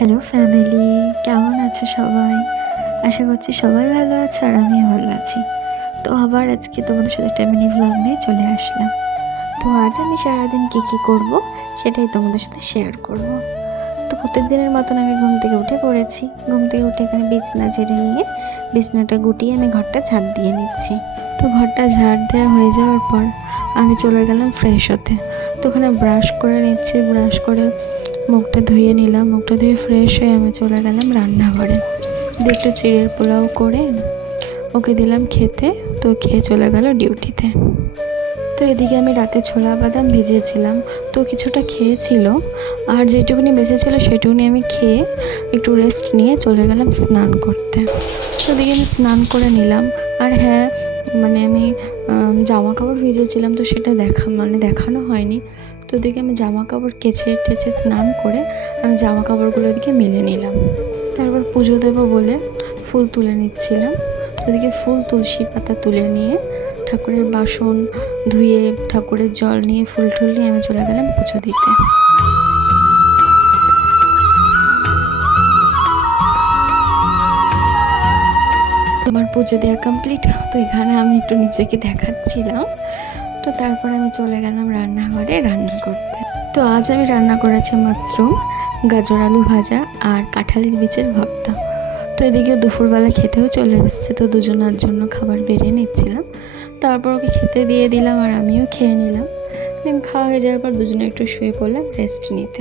Hello family, কেমন আছো সবাই? আশা করছি সবাই ভালো আছো আর আমিও ভালো আছি। তো আবার আজকে তোমাদের সাথে একটা মিনি ভ্লগ নিয়ে চলে আসলাম। তো আজ আমি সারাদিন কী করব সেটাই তোমাদের সাথে শেয়ার করব। তো প্রত্যেক দিনের মতন আমি ঘুম থেকে উঠে পড়েছি। ঘুম থেকে উঠে এখানে বিছনা ঝেড়ে নিয়ে বিছনাটা গুটিয়ে আমি ঘরটা ঝাড় দিয়ে নিচ্ছি। তো ঘরটা ঝাড় দেওয়া হয়ে যাওয়ার পর আমি চলে গেলাম ফ্রেশ হতে। তো ওখানে ব্রাশ করে নিচ্ছি, ব্রাশ করে মুখটা ধুয়ে নিলাম। মুখটা ধুয়ে ফ্রেশ হয়ে আমি চলে গেলাম রান্নাঘরে। দিয়ে একটু চিড়ের পোলাও করে ওকে দিলাম খেতে। তো খেয়ে চলে গেল ডিউটিতে। তো এদিকে আমি রাতে ছোলা বাদাম ভিজিয়েছিলাম, তো কিছুটা খেয়েছিল, আর যেটুকুনি বেঁচেছিল সেটুকুনি আমি খেয়ে একটু রেস্ট নিয়ে চলে গেলাম স্নান করতে। তো এদিকে আমি স্নান করে নিলাম। আর হ্যাঁ, আমি জামা কাপড় ভিজিয়েছিলাম, তো সেটা দেখানো হয়নি। তো ওদিকে আমি জামা কাপড় কেচে টেচে স্নান করে আমি জামা কাপড়গুলো এদিকে মেলে নিলাম। তারপর পুজো দেবো বলে ফুল তুলে নিচ্ছিলাম। ওদিকে ফুল, তুলসী পাতা তুলে নিয়ে ঠাকুরের বাসন ধুয়ে ঠাকুরের জল নিয়ে ফুল টুল নিয়ে আমি চলে গেলাম পুজো দিতে। তোমার পুজো দেওয়া কমপ্লিট। তো এখানে আমি একটু নিজেকে দেখাচ্ছিলাম। তো তারপর আমি চলে গেলাম রান্নাঘরে রান্না করতে। তো আজ আমি রান্না করেছি মাশরুম, গাজর আলু ভাজা আর কাঁঠালের বীজের ভর্তা। তো এদিকে দুপুরবেলা খেতেও চলে এসেছে, তো দুজনের জন্য খাবার বেড়ে নিচ্ছিলাম। তারপর ওকে খেতে দিয়ে দিলাম আর আমিও খেয়ে নিলাম। দেন খাওয়া হয়ে যাওয়ার পর দুজনে একটু শুয়ে পড়লাম রেস্ট নিতে।